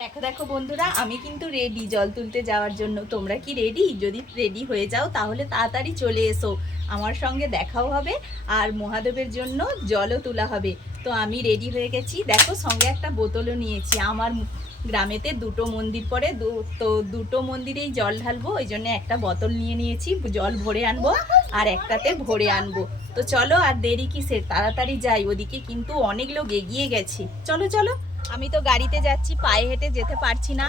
দেখো দেখো বন্ধুরা, আমি কিন্তু রেডি জল তুলতে যাওয়ার জন্য। তোমরা কি রেডি যদি রেডি হয়ে যাও, তাহলে তাড়াতাড়ি চলে এসো। আমার সঙ্গে দেখাও হবে আর মহাদেবের জন্য জলও তোলা হবে। তো আমি রেডি হয়ে গেছি। দেখো, সঙ্গে একটা বোতলও নিয়েছি। আমার গ্রামেতে দুটো মন্দির পরে তো দুটো মন্দিরেই জল ঢালবো, ওই জন্য একটা বোতল নিয়ে নিয়েছি। জল ভরে আনব আর একটাতে ভরে আনব। তো চলো, আর দেরি কিসের? তাড়াতাড়ি যাই। ওদিকে কিন্তু অনেক লোক এগিয়ে গেছে। চলো চলো। আমি তো গাড়িতে যাচ্ছি, পায়ে হেঁটে যেতে পারছি না।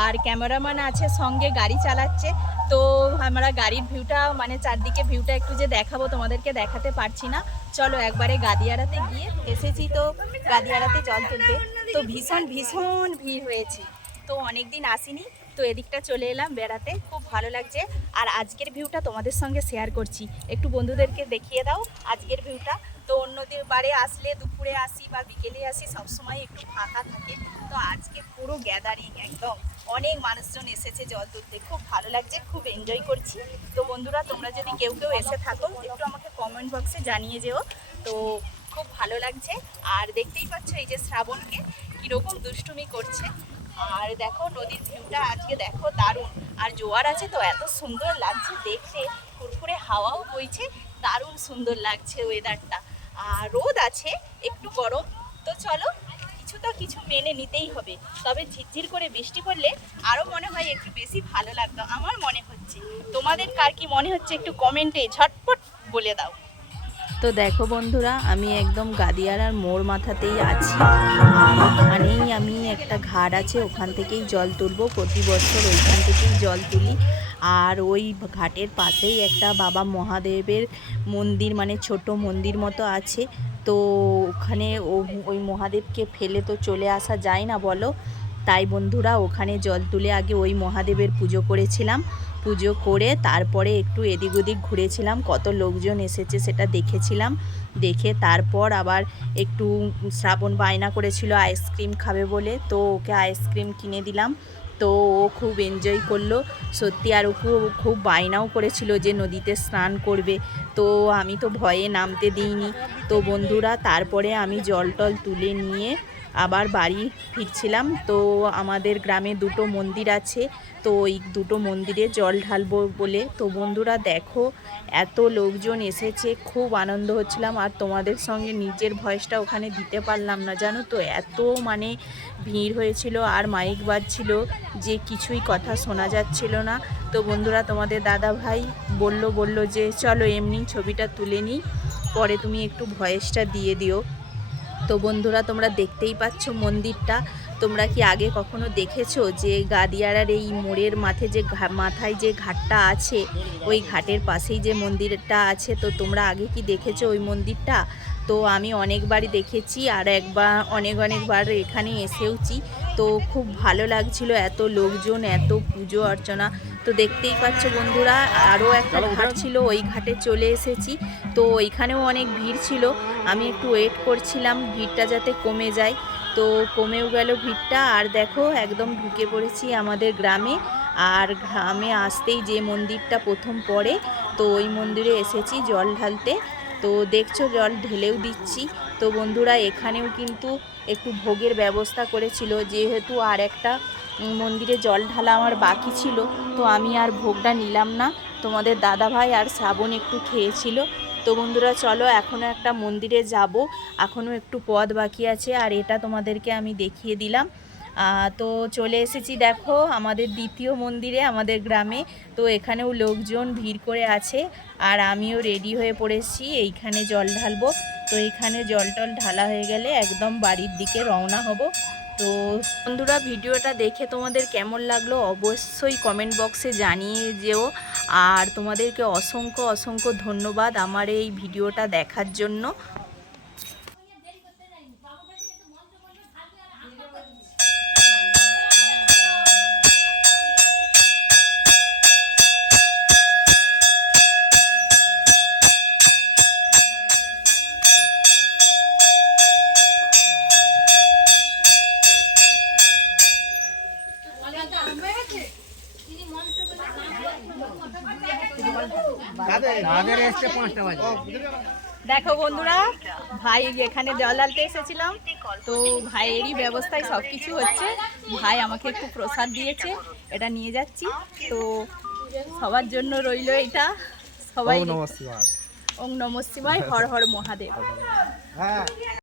আর ক্যামেরাম্যান আছে, সঙ্গে গাড়ি চালাচ্ছে। তো আমরা গাড়ির ভিউটা মানে চারদিকে ভিউটা একটু যে দেখাবো, তোমাদেরকে দেখাতে পারছি না। চলো একবারে গাদিয়ারাতে গিয়ে এসেছি তো, গাদিয়ারাতে জল তুলতে। তো ভীষণ ভীষণ ভিড় হয়েছে। তো অনেক দিন আসিনি, তো এদিকটা চলে এলাম বেড়াতে। খুব ভালো লাগছে। আর আজকের ভিউটা তোমাদের সঙ্গে শেয়ার করছি। একটু বন্ধুদেরকে দেখিয়ে দাও আজকের ভিউটা তো অন্যদের বারে আসলে দুপুরে আসি বা বিকেলে আসি, সবসময় একটু ফাঁকা থাকে। তো আজকে পুরো গ্যাদারিং একদম। অনেক মানুষজন এসেছে, জল তুলতে। খুব ভালো লাগছে, খুব এনজয় করছি। তো বন্ধুরা, তোমরা যদি কেউ কেউ এসে থাকো, একটু আমাকে কমেন্ট বক্সে জানিয়ে যেও। তো খুব ভালো লাগছে। আর দেখতেই পাচ্ছ এই যে শ্রাবণকে কীরকম দুষ্টুমি করছে। আর দেখো, নদীর ভিউটা আজকে দেখো দারুণ। আর জোয়ার আছে তো, এত সুন্দর লাগছে। দেখতে ফুরফুরে হাওয়াও বইছে, দারুণ সুন্দর লাগছে ওয়েদারটা রোদ আছে, একটু গরম। তো চলো, কিছু তো কিছু মেনে নিতেই হবে। তবে ঝিরঝির করে বৃষ্টি পড়লে আরও মনে হয় একটু বেশি ভালো লাগতো, আমার মনে হচ্ছে। তোমাদের কার কি মনে হচ্ছে একটু কমেন্টে ঝটপট বলে দাও। তো দেখো বন্ধুরা, আমি একদম গাদিয়ারার মোড় মাথাতেই আছি। ওখানেই আমি একটা ঘাট আছে, ওখান থেকেই জল তুলবো। প্রতি বছর ওইখান থেকেই জল তুলি। আর ওই ঘাটের পাশেই একটা বাবা মহাদেবের মন্দির মানে ছোট মন্দির মতো আছে। তো ওখানে ওই মহাদেবকে ফেলে তো চলে আসা যায় না বলো। তাই বন্ধুরা, ওখানে জল তুলে আগে ওই মহাদেবের পুজো করেছিলাম। পুজো করে তারপরে একটু এদিক ওদিক ঘুরেছিলাম, কত লোকজন এসেছে সেটা দেখেছিলাম। দেখে তারপর আবার একটু শ্রাবণ বায়না করেছিল, আইসক্রিম খাবে বলে। তো ওকে আইসক্রিম কিনে দিলাম। তো ও খুব এনজয় করল। সত্যি আর ও খুব বায়নাও করেছিল যে নদীতে স্নান করবে। তো আমি তো ভয়ে নামতে দিইনি। তো বন্ধুরা, তারপরে আমি জল টল তুলে নিয়ে আবার বাড়ি ফিরছিলাম। তো আমাদের গ্রামে দুটো মন্দির আছে। তো ওই দুটো মন্দিরে জল ঢালবো বলে। তো বন্ধুরা, দেখো, এত লোকজন এসেছে। খুব আনন্দ হচ্ছিলাম। আর তোমাদের সঙ্গে নিজের ভয়েসটা ওখানে দিতে পারলাম না, জানো তো? এত মানে ভিড় হয়েছিল আর মাইক বাজছিল যে কিছুই কথা শোনা যাচ্ছিল না। তো বন্ধুরা, তোমাদের দাদা ভাই বলল বলল যে, চলো, এমনি ছবিটা তুলে নিই। পরে তুমি একটু ভয়েসটা দিয়ে দিও। তো বন্ধুরা, তোমরা দেখতেই পাচ্ছ মন্দিরটা। তোমরা কি আগে কখনো দেখেছ যে গাদিয়ারার এই মোড়ের মাঠে যে মাথায় যে ঘাটটা আছে, ওই ঘাটের পাশেই যে মন্দিরটা আছে? তো তোমরা আগে কি দেখেছ ওই মন্দিরটা? তো আমি অনেকবারই দেখেছি আর একবার, অনেক অনেকবার এখানে এসেওছি। তো খুব ভালো লাগছিল এত লোকজন এত পুজো অর্চনা। তো দেখতেই পাচ্ছ বন্ধুরা আরও একটা ঘাট ছিল ওই ঘাটে চলে এসেছি। তো ওইখানেও অনেক ভিড় ছিল। আমি একটু ওয়েট করছিলাম ভিড়টা যাতে কমে যায়। তো কমেও গেল ভিড়টা। আর দেখো একদম ঢুকে পড়েছি আমাদের গ্রামে। আর গ্রামে আসতেই যে মন্দিরটা প্রথম পড়ে তো ওই মন্দিরে এসেছি জল ঢালতে। তো দেখছ জল ঢেলেও দিচ্ছি। তো বন্ধুরা, এখানেও কিন্তু একটু ভোগের ব্যবস্থা করেছিল। যেহেতু আর একটা মন্দিরে জল ঢালা আমার বাকি ছিল, তো আমি আর ভোগটা নিলাম না। তোমাদের দাদা ভাই আর শ্রাবণ একটু খেয়েছিল। তো বন্ধুরা, চলো এখনও একটা মন্দিরে যাব। এখনও একটু পথ বাকি আছে, আর এটা তোমাদেরকে আমি দেখিয়ে দিলাম। তো চলে এসেছি দেখো আমাদের দ্বিতীয় মন্দিরে, আমাদের গ্রামে। তো এখানেও লোকজন ভিড় করে আছে আর আমিও রেডি হয়ে পড়েছি, এইখানে জল ঢালবো। তো এইখানে জল টল ঢালা হয়ে গেলে একদম বাড়ির দিকে রওনা হব। তো বন্ধুরা, ভিডিওটা দেখে তোমাদের কেমন লাগল অবশ্যই কমেন্ট বক্সে জানিয়ে যেও। আর তোমাদেরকে অসংখ্য অসংখ্য ধন্যবাদ আমার এই ভিডিওটা দেখার জন্য। দেখো বন্ধুরা ভাই এখানে জল আনতে এসেছিলাম। তো ভাইয়েরই ব্যবস্থায় সব কিছু হচ্ছে। ভাই আমাকে একটু প্রসাদ দিয়েছে এটা নিয়ে যাচ্ছি। তো সবার জন্য রইল এটা। সবাই ওম নমঃ শিবায়। ওম নমঃ শিবায় হর হর মহাদেব। হ্যাঁ।